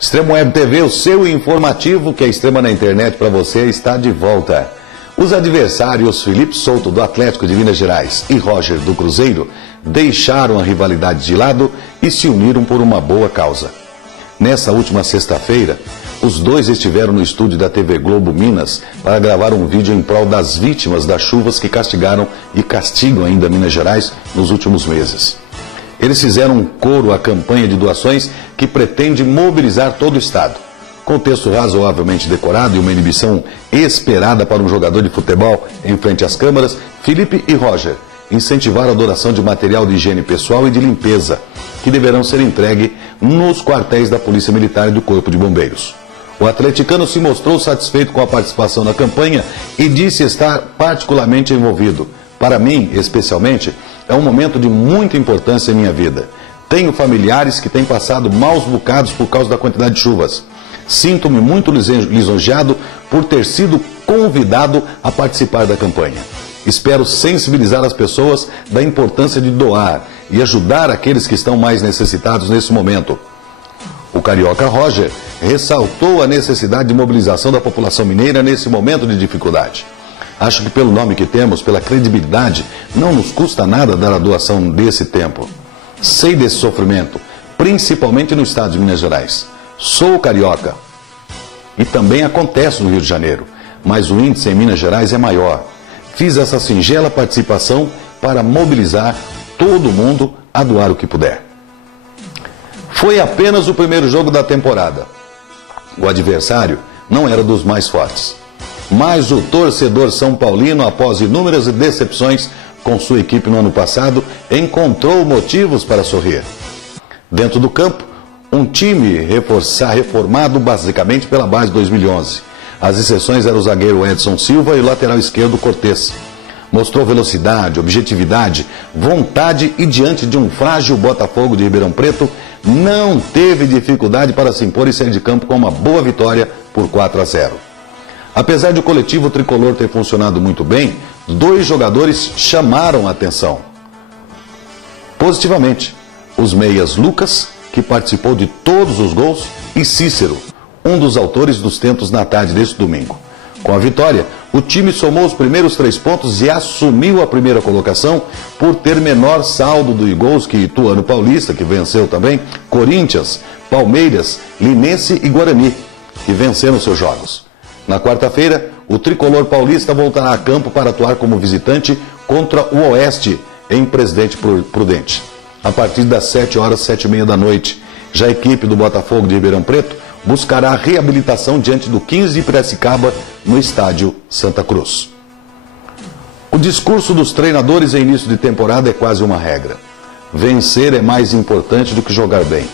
Extremo Web TV, o seu informativo que é Extrema na internet para você, está de volta. Os adversários Felipe Souto, do Atlético de Minas Gerais, e Roger, do Cruzeiro, deixaram a rivalidade de lado e se uniram por uma boa causa. Nessa última sexta-feira, os dois estiveram no estúdio da TV Globo Minas para gravar um vídeo em prol das vítimas das chuvas que castigaram e castigam ainda Minas Gerais nos últimos meses. Eles fizeram um coro à campanha de doações que pretende mobilizar todo o estado. Com o texto razoavelmente decorado e uma inibição esperada para um jogador de futebol em frente às câmeras, Felipe e Roger incentivaram a doação de material de higiene pessoal e de limpeza, que deverão ser entregue nos quartéis da Polícia Militar e do Corpo de Bombeiros. O atleticano se mostrou satisfeito com a participação na campanha e disse estar particularmente envolvido. Para mim, especialmente, é um momento de muita importância em minha vida. Tenho familiares que têm passado maus bocados por causa da quantidade de chuvas. Sinto-me muito lisonjeado por ter sido convidado a participar da campanha. Espero sensibilizar as pessoas da importância de doar e ajudar aqueles que estão mais necessitados nesse momento. O carioca Roger ressaltou a necessidade de mobilização da população mineira nesse momento de dificuldade. Acho que pelo nome que temos, pela credibilidade, não nos custa nada dar a doação desse tempo. Sei desse sofrimento, principalmente no estado de Minas Gerais. Sou carioca e também acontece no Rio de Janeiro, mas o índice em Minas Gerais é maior. Fiz essa singela participação para mobilizar todo mundo a doar o que puder. Foi apenas o primeiro jogo da temporada. O adversário não era dos mais fortes. Mas o torcedor são paulino, após inúmeras decepções com sua equipe no ano passado, encontrou motivos para sorrir. Dentro do campo, um time reformado basicamente pela base de 2011. As exceções eram o zagueiro Edson Silva e o lateral esquerdo Cortez. Mostrou velocidade, objetividade, vontade e diante de um frágil Botafogo de Ribeirão Preto, não teve dificuldade para se impor e sair de campo com uma boa vitória por 4-0. Apesar de o coletivo tricolor ter funcionado muito bem, dois jogadores chamaram a atenção positivamente. Os meias Lucas, que participou de todos os gols, e Cícero, um dos autores dos tentos na tarde deste domingo. Com a vitória, o time somou os primeiros 3 pontos e assumiu a primeira colocação por ter menor saldo de gols que Ituano Paulista, que venceu também, Corinthians, Palmeiras, Linense e Guarani, que venceram seus jogos. Na quarta-feira, o tricolor paulista voltará a campo para atuar como visitante contra o Oeste, em Presidente Prudente, a partir das 7h, 7h30 da noite. Já a equipe do Botafogo de Ribeirão Preto buscará a reabilitação diante do 15 de Piracicaba, no estádio Santa Cruz. O discurso dos treinadores em início de temporada é quase uma regra. Vencer é mais importante do que jogar bem.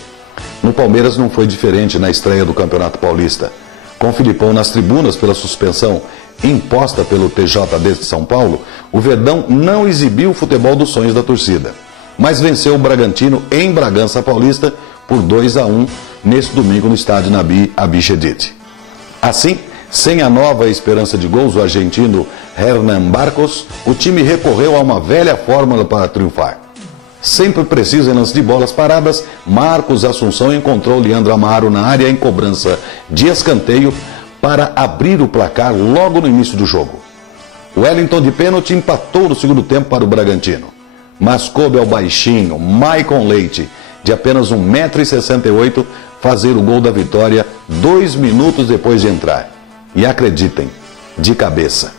No Palmeiras não foi diferente na estreia do Campeonato Paulista. Com Filipão nas tribunas pela suspensão imposta pelo TJD de São Paulo, o Verdão não exibiu o futebol dos sonhos da torcida, mas venceu o Bragantino em Bragança Paulista por 2-1 neste domingo no estádio Nabi Abichedid. Assim, sem a nova esperança de gols, o argentino Hernan Barcos, o time recorreu a uma velha fórmula para triunfar. Sempre preciso em lance de bolas paradas, Marcos Assunção encontrou Leandro Amaro na área em cobrança de escanteio para abrir o placar logo no início do jogo. O Wellington de pênalti empatou no segundo tempo para o Bragantino, mas coube ao baixinho Maicon Leite, de apenas 1,68 m, fazer o gol da vitória 2 minutos depois de entrar. E acreditem, de cabeça.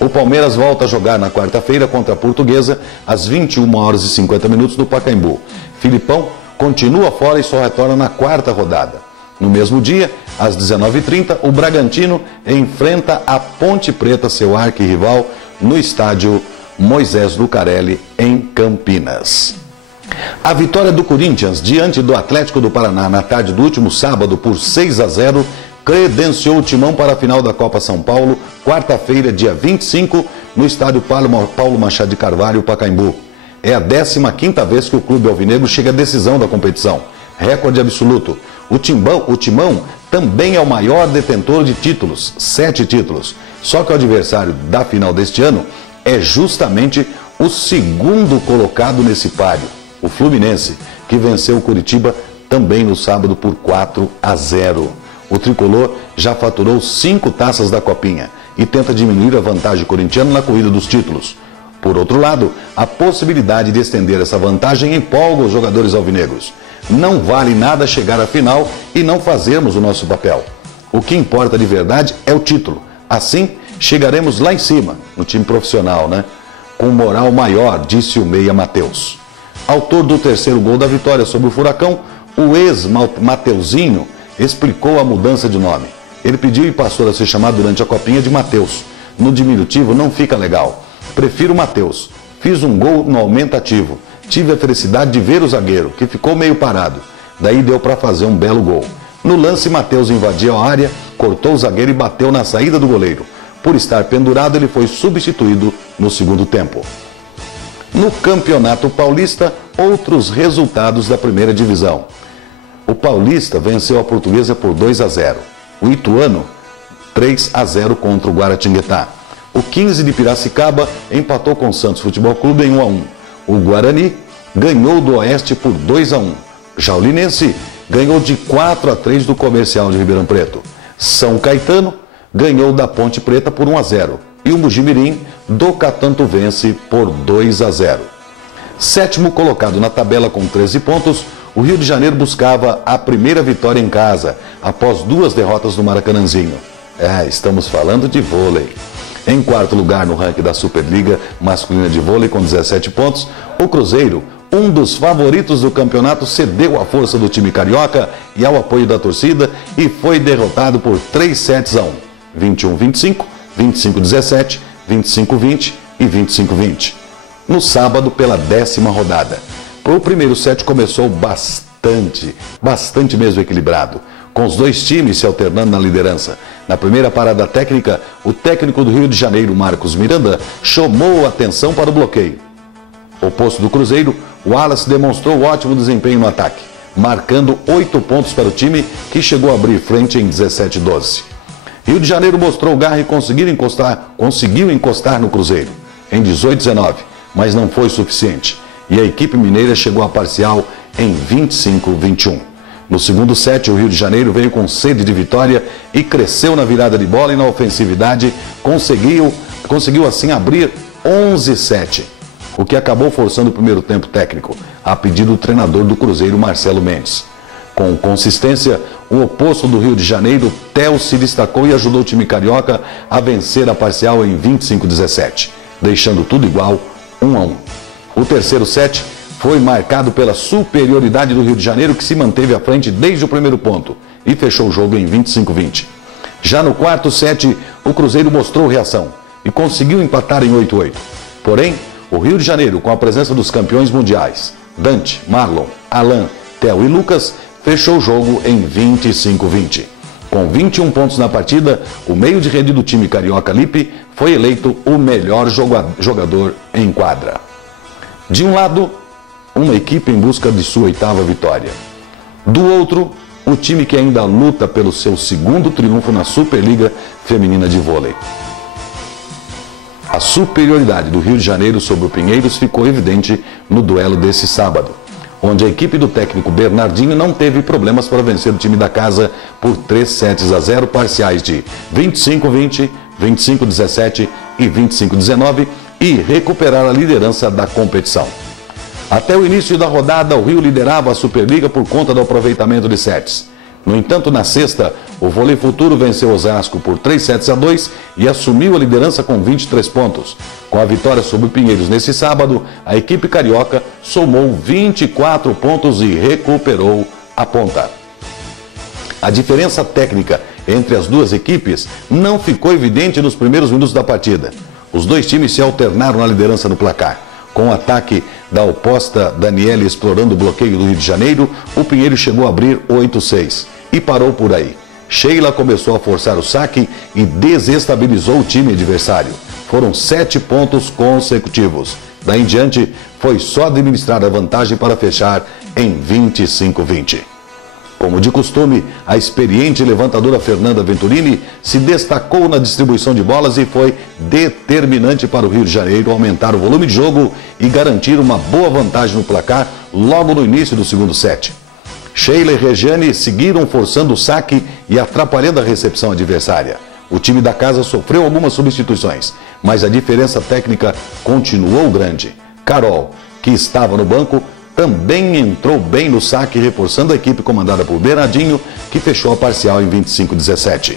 O Palmeiras volta a jogar na quarta-feira contra a Portuguesa, às 21h50 no Pacaembu. Filipão continua fora e só retorna na quarta rodada. No mesmo dia, às 19h30, o Bragantino enfrenta a Ponte Preta, seu arquirrival, no estádio Moisés Lucarelli, em Campinas. A vitória do Corinthians diante do Atlético do Paraná na tarde do último sábado por 6-0 credenciou o Timão para a final da Copa São Paulo, quarta-feira, dia 25, no estádio Paulo Machado de Carvalho, Pacaembu. É a 15ª vez que o clube alvinegro chega à decisão da competição, recorde absoluto. O Timão também é o maior detentor de títulos, 7 títulos. Só que o adversário da final deste ano é justamente o segundo colocado nesse páreo, o Fluminense, que venceu o Curitiba também no sábado por 4-0. O tricolor já faturou 5 taças da Copinha e tenta diminuir a vantagem corintiana na corrida dos títulos. Por outro lado, a possibilidade de estender essa vantagem empolga os jogadores alvinegros. Não vale nada chegar à final e não fazermos o nosso papel. O que importa de verdade é o título. Assim, chegaremos lá em cima, no time profissional, né? Com moral maior, disse o meia Matheus. Autor do terceiro gol da vitória sobre o Furacão, o ex-Mateuzinho explicou a mudança de nome. Ele pediu e passou a ser chamado durante a Copinha de Matheus. No diminutivo não fica legal. Prefiro Matheus. Fiz um gol no aumentativo. Tive a felicidade de ver o zagueiro, que ficou meio parado. Daí deu para fazer um belo gol. No lance, Matheus invadiu a área, cortou o zagueiro e bateu na saída do goleiro. Por estar pendurado, ele foi substituído no segundo tempo. No Campeonato Paulista, outros resultados da primeira divisão. O Paulista venceu a Portuguesa por 2-0. O Ituano, 3-0 contra o Guaratinguetá. O 15 de Piracicaba empatou com o Santos Futebol Clube em 1-1. O Guarani ganhou do Oeste por 2-1. Já o Linense ganhou de 4-3 do Comercial de Ribeirão Preto. São Caetano ganhou da Ponte Preta por 1-0. E o Mojimirim do Catanduvense por 2-0. Sétimo colocado na tabela com 13 pontos, o Rio de Janeiro buscava a primeira vitória em casa, após 2 derrotas no Maracanãzinho. Estamos falando de vôlei. Em quarto lugar no ranking da Superliga Masculina de Vôlei com 17 pontos, o Cruzeiro, um dos favoritos do campeonato, cedeu à força do time carioca e ao apoio da torcida e foi derrotado por 3-1, 21-25, 25-17, 25-20 e 25-20. No sábado, pela 10ª rodada. O primeiro set começou bastante mesmo equilibrado, com os dois times se alternando na liderança. Na primeira parada técnica, o técnico do Rio de Janeiro, Marcos Miranda, chamou a atenção para o bloqueio. Oposto do Cruzeiro, o Wallace demonstrou ótimo desempenho no ataque, marcando 8 pontos para o time, que chegou a abrir frente em 17-12. Rio de Janeiro mostrou garra e conseguiu encostar no Cruzeiro, em 18-19, mas não foi suficiente. E a equipe mineira chegou à parcial em 25-21. No segundo set, o Rio de Janeiro veio com sede de vitória e cresceu na virada de bola e na ofensividade, conseguiu assim abrir 11-7, o que acabou forçando o primeiro tempo técnico, a pedido do treinador do Cruzeiro, Marcelo Mendes. Com consistência, o oposto do Rio de Janeiro, Theo, se destacou e ajudou o time carioca a vencer a parcial em 25-17, deixando tudo igual, 1-1. O terceiro set foi marcado pela superioridade do Rio de Janeiro, que se manteve à frente desde o primeiro ponto e fechou o jogo em 25-20. Já no quarto set, o Cruzeiro mostrou reação e conseguiu empatar em 8-8. Porém, o Rio de Janeiro, com a presença dos campeões mundiais, Dante, Marlon, Alain, Theo e Lucas, fechou o jogo em 25-20. Com 21 pontos na partida, o meio de rede do time carioca Lippe foi eleito o melhor jogador em quadra. De um lado, uma equipe em busca de sua 8ª vitória. Do outro, o time que ainda luta pelo seu segundo triunfo na Superliga Feminina de Vôlei. A superioridade do Rio de Janeiro sobre o Pinheiros ficou evidente no duelo desse sábado, onde a equipe do técnico Bernardinho não teve problemas para vencer o time da casa por 3-0 parciais de 25-20, 25-17 e 25-19 e recuperar a liderança da competição. Até o início da rodada, o Rio liderava a Superliga por conta do aproveitamento de sets. No entanto, na sexta, o Vôlei Futuro venceu Osasco por 3-2 e assumiu a liderança com 23 pontos. Com a vitória sobre o Pinheiros nesse sábado, a equipe carioca somou 24 pontos e recuperou a ponta. A diferença técnica entre as duas equipes não ficou evidente nos primeiros minutos da partida. Os dois times se alternaram na liderança no placar. Com o ataque da oposta Daniele explorando o bloqueio do Rio de Janeiro, o Pinheiro chegou a abrir 8-6 e parou por aí. Sheila começou a forçar o saque e desestabilizou o time adversário. Foram 7 pontos consecutivos. Daí em diante, foi só administrar a vantagem para fechar em 25-20. Como de costume, a experiente levantadora Fernanda Venturini se destacou na distribuição de bolas e foi determinante para o Rio de Janeiro aumentar o volume de jogo e garantir uma boa vantagem no placar logo no início do segundo set. Sheila e Regiane seguiram forçando o saque e atrapalhando a recepção adversária. O time da casa sofreu algumas substituições, mas a diferença técnica continuou grande. Carol, que estava no banco, também entrou bem no saque, reforçando a equipe comandada por Bernardinho, que fechou a parcial em 25-17.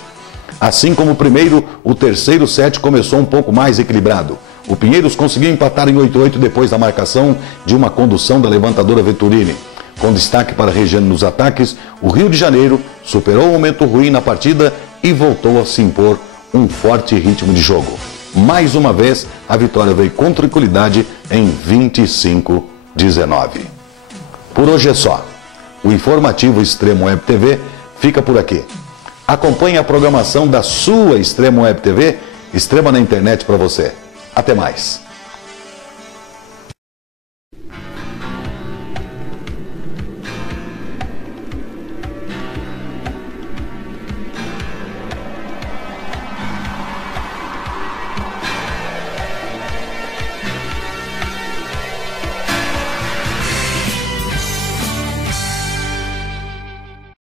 Assim como o primeiro, o terceiro set começou um pouco mais equilibrado. O Pinheiros conseguiu empatar em 8-8 depois da marcação de uma condução da levantadora Vetturini. Com destaque para a Regiane nos ataques, o Rio de Janeiro superou o momento ruim na partida e voltou a se impor um forte ritmo de jogo. Mais uma vez, a vitória veio com tranquilidade em 25-19. Por hoje é só. O informativo Extremo Web TV fica por aqui. Acompanhe a programação da sua Extremo Web TV, Extrema na internet para você. Até mais.